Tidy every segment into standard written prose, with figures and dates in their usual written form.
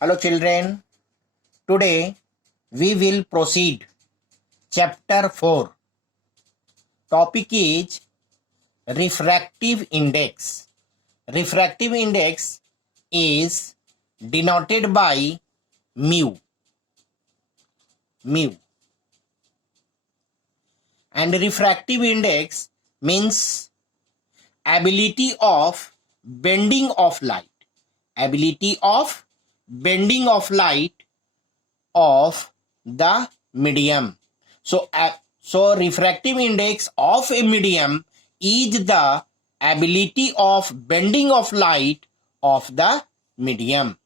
Hello children, today we will proceed chapter 4. Topic is refractive index. Refractive index is denoted by mu. And refractive index means ability of bending of light. Ability of bending of light of the medium. So refractive index of a medium is the ability of bending of light of the medium.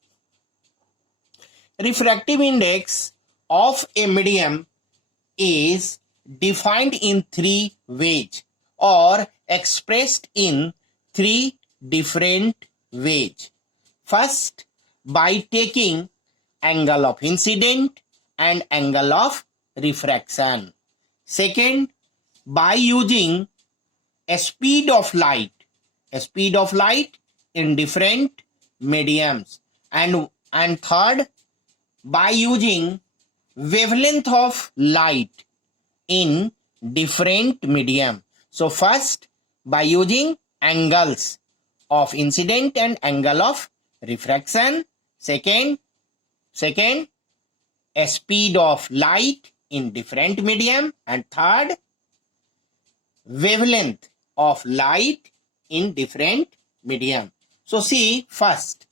Refractive index of a medium is defined in three ways or expressed in three different ways. First, by taking angle of incident and angle of refraction. Second, by using a speed of light in different mediums. And third, by using wavelength of light in different medium. So first, by using angles of incident and angle of refraction. Second, a speed of light in different medium. And third, wavelength of light in different medium. So see, first,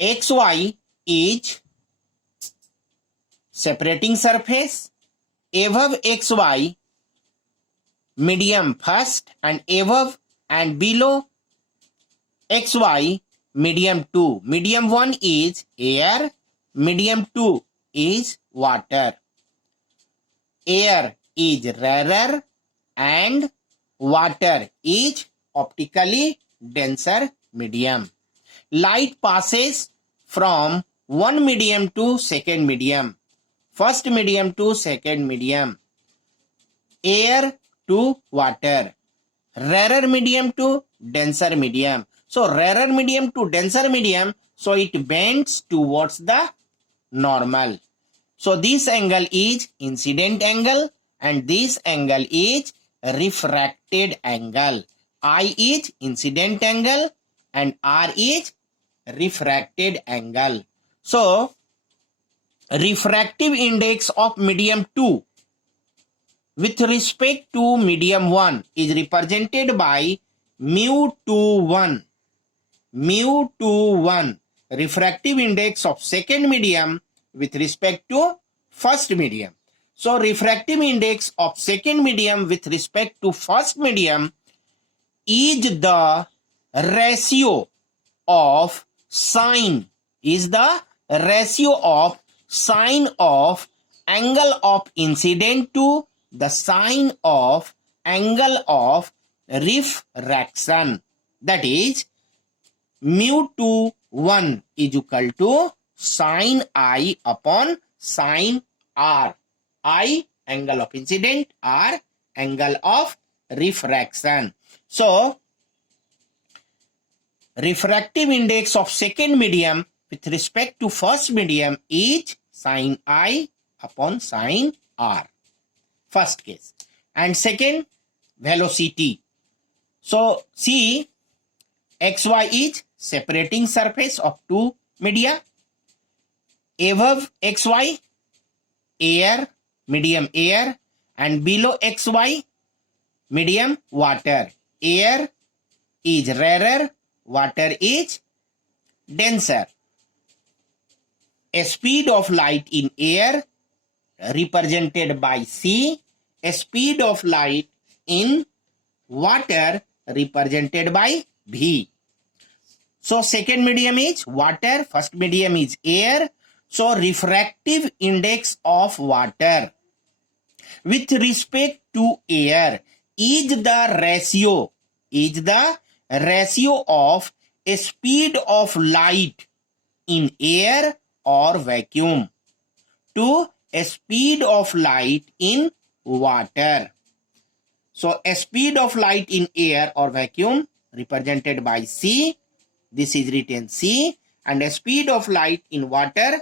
XY is separating surface. Above XY, medium first, and above and below XY, medium 2. Medium 1 is air, medium 2 is water. Air is rarer and water is optically denser medium. Light passes from one medium to second medium. First medium to second medium. Air to water. Rarer medium to denser medium. So rarer medium to denser medium, so it bends towards the normal. So this angle is incident angle and this angle is refracted angle. I is incident angle and R is refracted angle. So refractive index of medium 2 with respect to medium 1 is represented by mu21. Mu21, refractive index of second medium with respect to first medium. So refractive index of second medium with respect to first medium is the ratio of sine of angle of incident to the sine of angle of refraction. That is, mu21 is equal to sine I upon sine R. I, angle of incident, R, angle of refraction. So, refractive index of second medium with respect to first medium is sine I upon sine R. First case. And second, velocity. So, see, XY is separating surface of two media. Above XY, air, medium air, and below XY, medium water. Air is rarer, water is denser. A speed of light in air represented by C, a speed of light in water represented by V. So second medium is water, first medium is air. So refractive index of water with respect to air is the ratio of a speed of light in air or vacuum to a speed of light in water. So a speed of light in air or vacuum represented by C. This is written C. and a speed of light in water,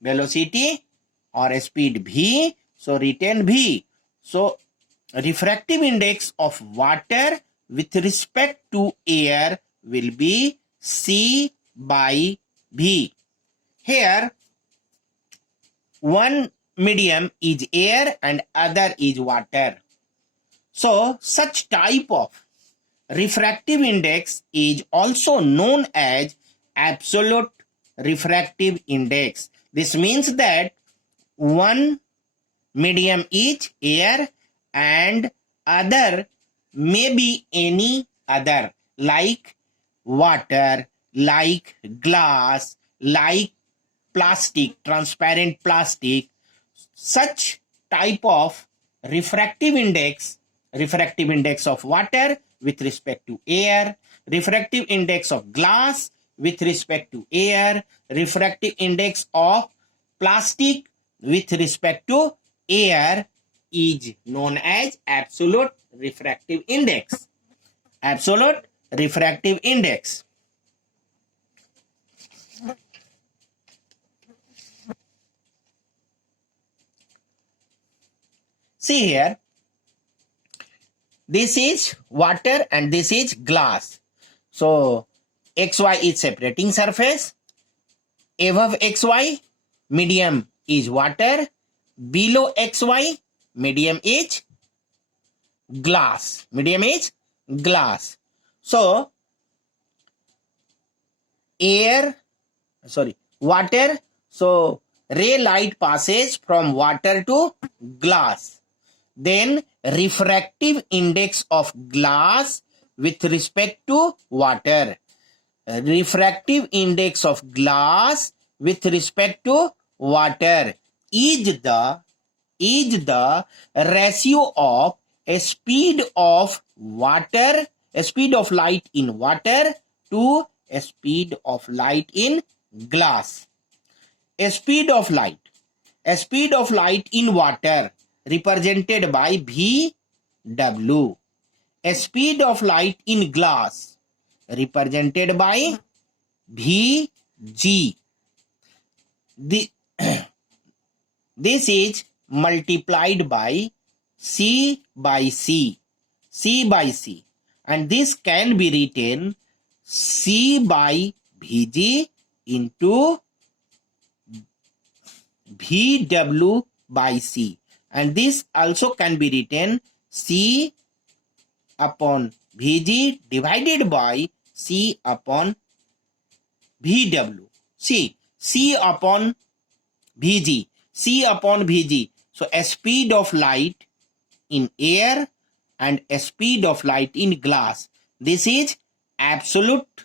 velocity or a speed v, so written v. So refractive index of water with respect to air will be C by V. Here one medium is air and other is water. So such type of refractive index is also known as absolute refractive index. This means that one medium is air and other may be any other, like water, like glass, like plastic, transparent plastic. Such type of refractive index of water with respect to air, refractive index of glass with respect to air, refractive index of plastic with respect to air is known as absolute refractive index. Absolute refractive index. See here, this is water and this is glass. So XY is separating surface. Above XY, medium is water. Below XY, medium is glass. Medium is glass. So water. So ray light passes from water to glass. Then refractive index of glass with respect to water. Refractive index of glass with respect to water is the ratio of a speed of water, a speed of light in water to a speed of light in glass. A speed of light in water represented by VW. A speed of light in glass represented by VG. This is multiplied by C by C, and this can be written C by VG into VW by C, and this also can be written C upon VG divided by C upon VW. C upon VG. So a speed of light in air and a speed of light in glass. This is absolute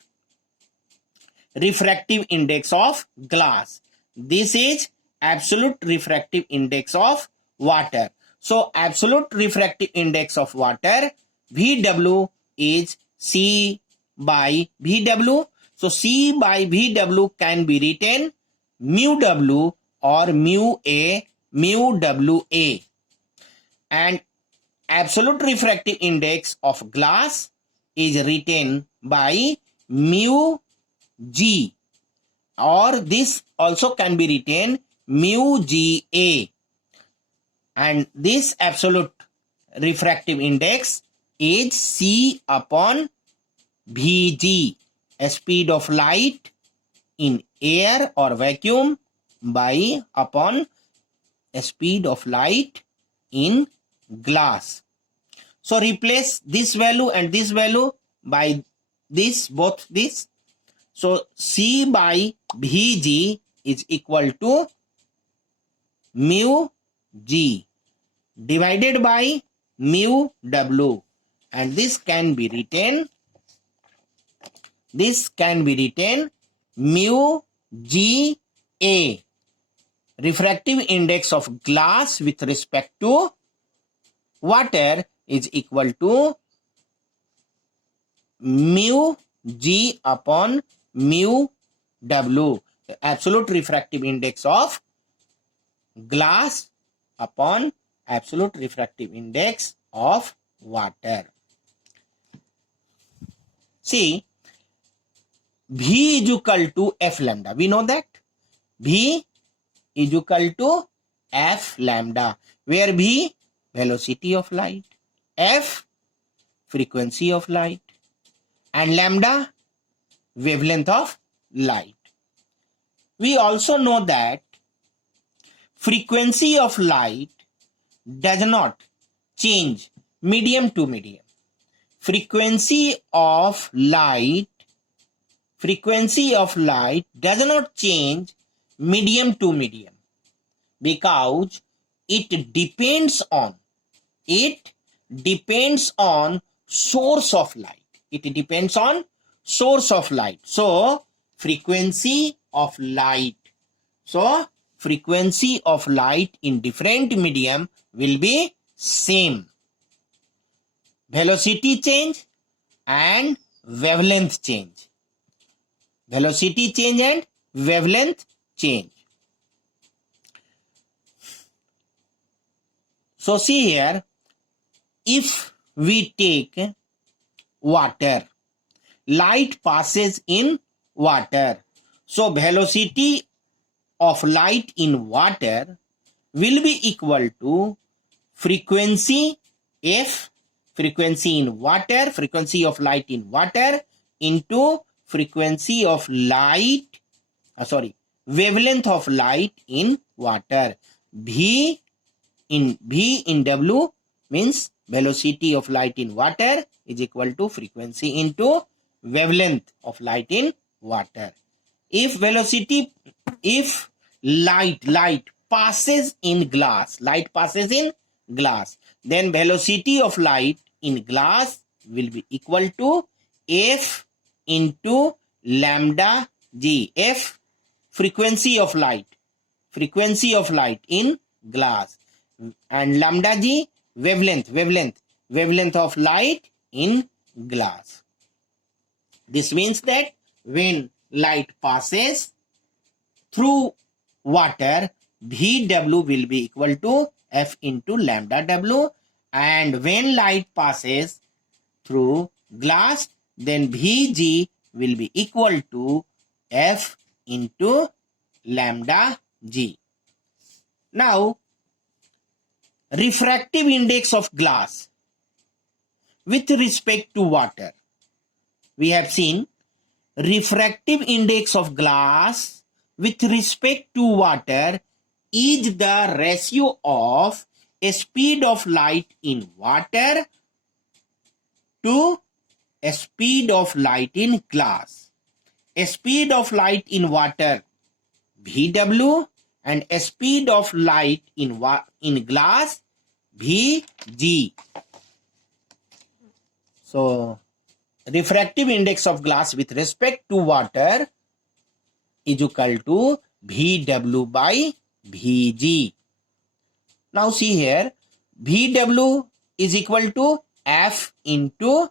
refractive index of glass. This is absolute refractive index of water. So absolute refractive index of water, VW, is C by VW. So C by VW can be written mu W or mu A, mu WA. And absolute refractive index of glass is written by mu G, or this also can be written mu GA. And this absolute refractive index is C upon VG, a speed of light in air or vacuum by upon a speed of light in glass. So replace this value and this value by this, both this. So C by VG is equal to mu G divided by mu W, and this can be written mu GA, refractive index of glass with respect to water, is equal to mu G upon mu W, the absolute refractive index of glass upon absolute refractive index of water. See, V is equal to F lambda. We know that V is equal to F lambda, where V velocity of light, F frequency of light, and lambda wavelength of light. We also know that frequency of light does not change medium to medium. Frequency of light does not change medium to medium because it depends on source of light. It depends on source of light. So frequency of light in different medium will be same. Velocity change and wavelength change. Velocity change and wavelength change. So see here, if we take water, light passes in water. So velocity of light in water will be equal to frequency F, frequency of light in water into frequency of light, wavelength of light in water. V in W means velocity of light in water is equal to frequency into wavelength of light in water. If light passes in glass, then velocity of light in glass will be equal to F into lambda G. F frequency of light in glass, and lambda G wavelength of light in glass. This means that when light passes through water, VW will be equal to F into lambda W, and when light passes through glass, then VG will be equal to F into lambda G. Now, refractive index of glass with respect to water. We have seen refractive index of glass with respect to water is the ratio of a speed of light in water to a speed of light in glass. A speed of light in water VW and a speed of light in glass VG. So refractive index of glass with respect to water is equal to VW by VG. Now see here, VW is equal to F into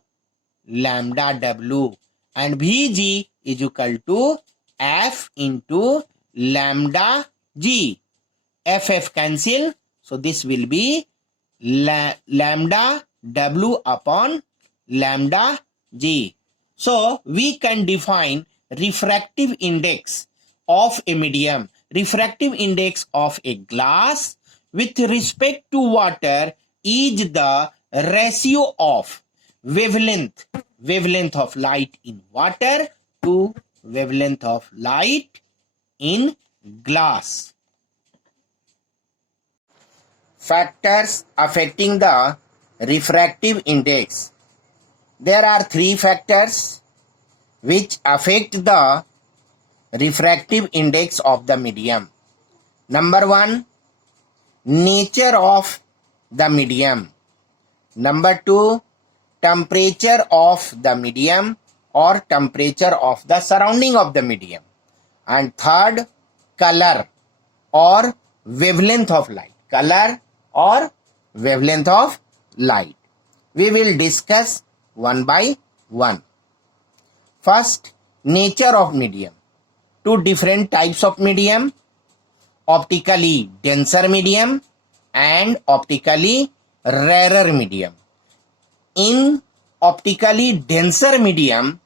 lambda W and VG is equal to F into lambda G. FF cancel, so this will be lambda W upon lambda G. So we can define refractive index of a medium, refractive index of a glass with respect to water is the ratio of wavelength of light in water to wavelength of light in glass. Factors affecting the refractive index. There are three factors which affect the refractive index of the medium. Number one, nature of the medium. Number two, temperature of the medium or temperature of the surrounding of the medium. And third, color or wavelength of light. Color or wavelength of light. We will discuss one by one. First, nature of medium. Two different types of medium: optically denser medium and optically rarer medium. In optically denser medium,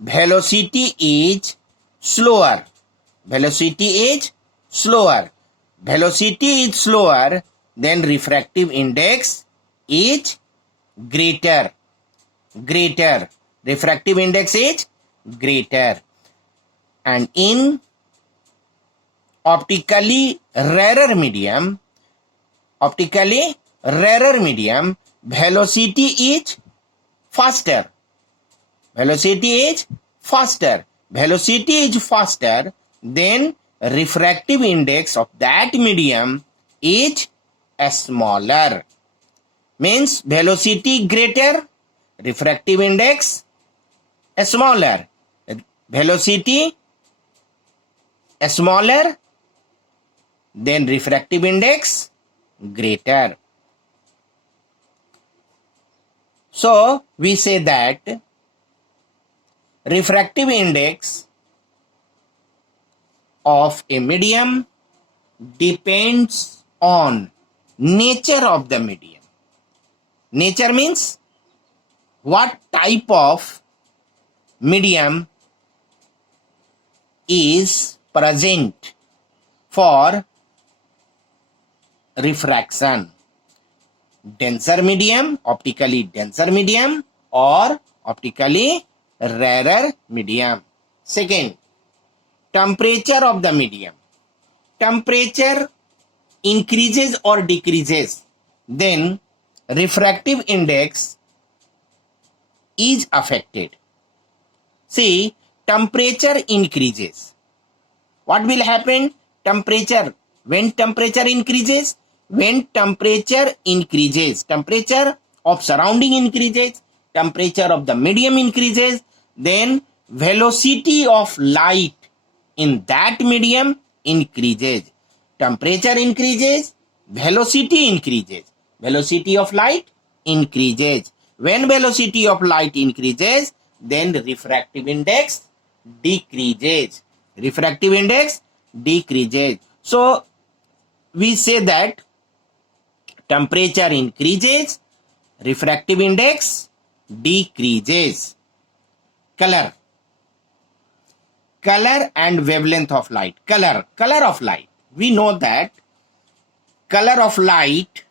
velocity is slower. Velocity is slower. Velocity is slower, then refractive index is greater. Greater. Refractive index is greater. And in optically rarer medium, velocity is faster. Velocity is faster. Velocity is faster, then refractive index of that medium is smaller. Means velocity greater, refractive index smaller. Velocity smaller, then refractive index greater. So we say that refractive index of a medium depends on nature of the medium. Nature means what type of medium is present for refraction. Denser medium, optically denser medium, or optically rarer medium. Second, temperature of the medium. Temperature increases or decreases, then refractive index is affected. See, temperature increases. What will happen? Temperature. When temperature increases, temperature of surrounding increases, temperature of the medium increases, then velocity of light in that medium increases. Temperature increases, velocity increases. Velocity of light increases. When velocity of light increases, then refractive index decreases. Refractive index decreases. So we say that temperature increases, refractive index decreases. Color. Color and wavelength of light. Color of light. We know that color of light,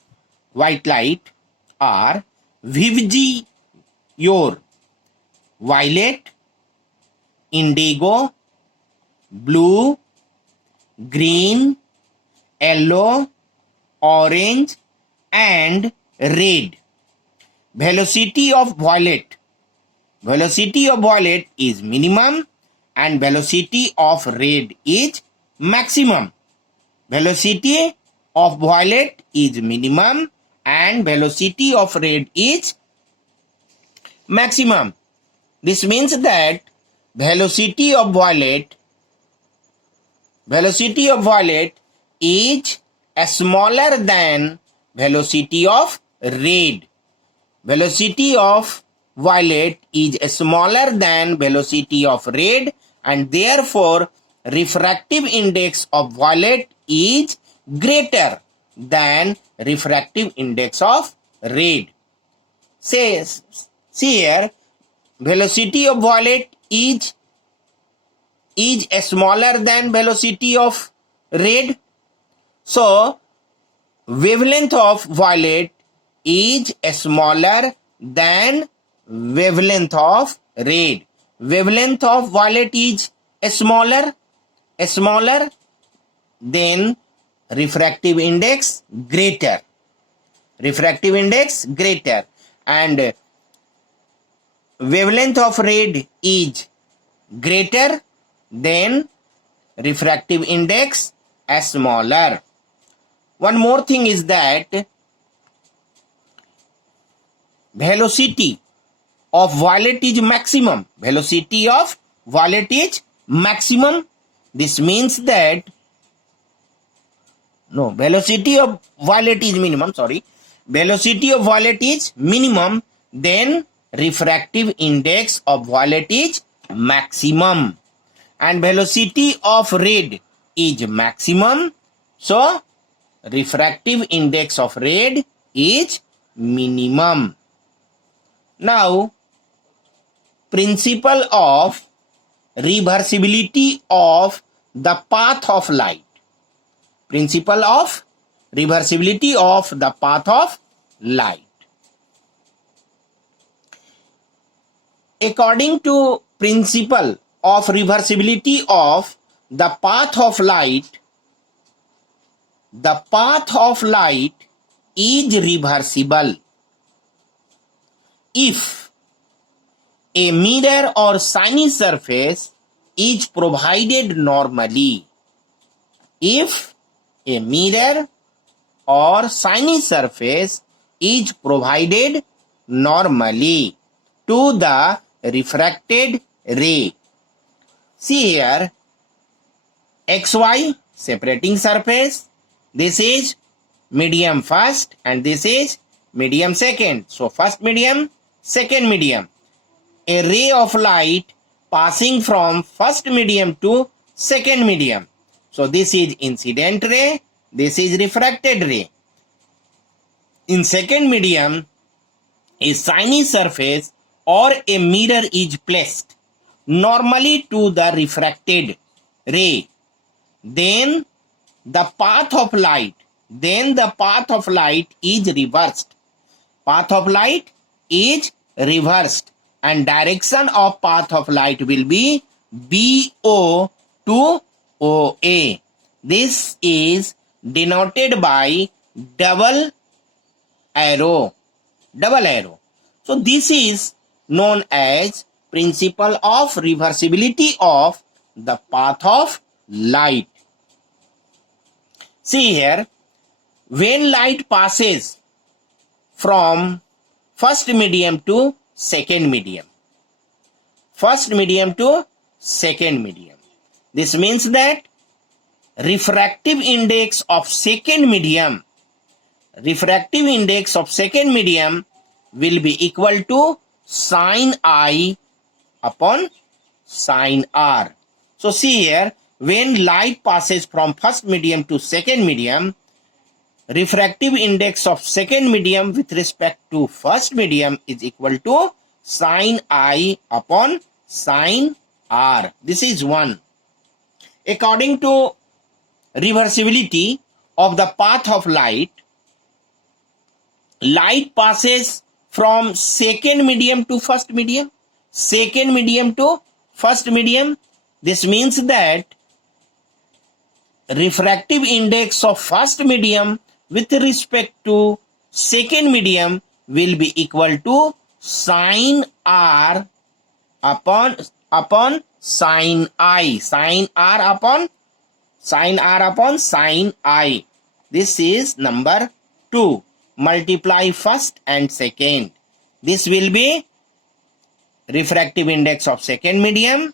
white light, are vivid, violet, indigo, blue, green, yellow, orange, and red. Velocity of violet is minimum and velocity of red is maximum. Velocity of violet is minimum and velocity of red is maximum. This means that velocity of violet is smaller than velocity of red. Velocity of violet is smaller than velocity of red, and therefore refractive index of violet is greater than refractive index of red. See here, velocity of violet is smaller than velocity of red. So wavelength of violet is smaller than wavelength of red. Wavelength of violet is smaller, then refractive index greater. Refractive index greater, and wavelength of red is greater than refractive index smaller. One more thing is that velocity of violet is maximum. Velocity of violet is maximum. This means that velocity of violet is minimum. Velocity of violet is minimum, then refractive index of violet is maximum, and velocity of red is maximum. So refractive index of red is minimum. Now principle of reversibility of the path of light. Principle of reversibility of the path of light. According to principle of reversibility of the path of light, the path of light is reversible if a mirror or shiny surface is provided normally. If a mirror or shiny surface is provided normally to the refracted ray. See here, XY separating surface. This is medium first and this is medium second. So first medium, second medium. A ray of light passing from first medium to second medium. So this is incident ray, this is refracted ray. In second medium, a shiny surface or a mirror is placed normally to the refracted ray. Then the path of light is reversed. Path of light is reversed and direction of path of light will be BO to OA. This is denoted by double arrow. So this is known as principle of reversibility of the path of light. See here, when light passes from first medium to second medium, this means that refractive index of second medium will be equal to sin I upon sin R. So see here, when light passes from first medium to second medium, refractive index of second medium with respect to first medium is equal to sin I upon sin R. This is one. According to reversibility of the path of light, light passes from second medium to first medium, This means that refractive index of first medium with respect to second medium will be equal to sin R upon sin I. Sin R upon sin I. This is number 2. Multiply first and second. This will be refractive index of second medium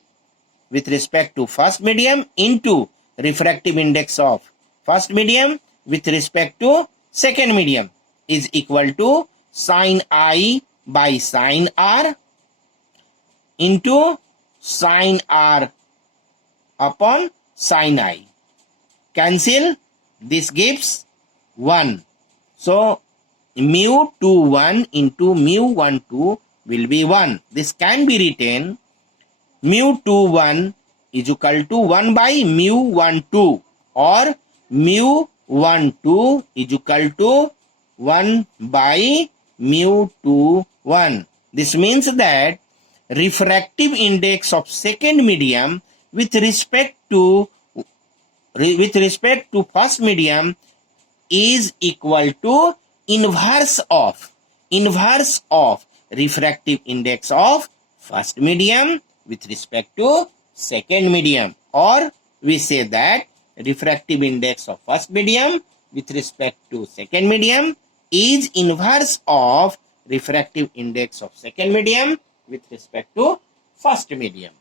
with respect to first medium into refractive index of first medium with respect to second medium is equal to sin I by sin R into sin R upon sin I. Cancel. This gives 1. So mu 21 into mu 12 will be 1. This can be written mu 21 is equal to 1 by mu 12 or mu 12 is equal to 1 by mu 21. This means that refractive index of second medium with respect to first medium is equal to inverse of refractive index of first medium with respect to second medium, or we say that refractive index of first medium with respect to second medium is inverse of refractive index of second medium with respect to first medium.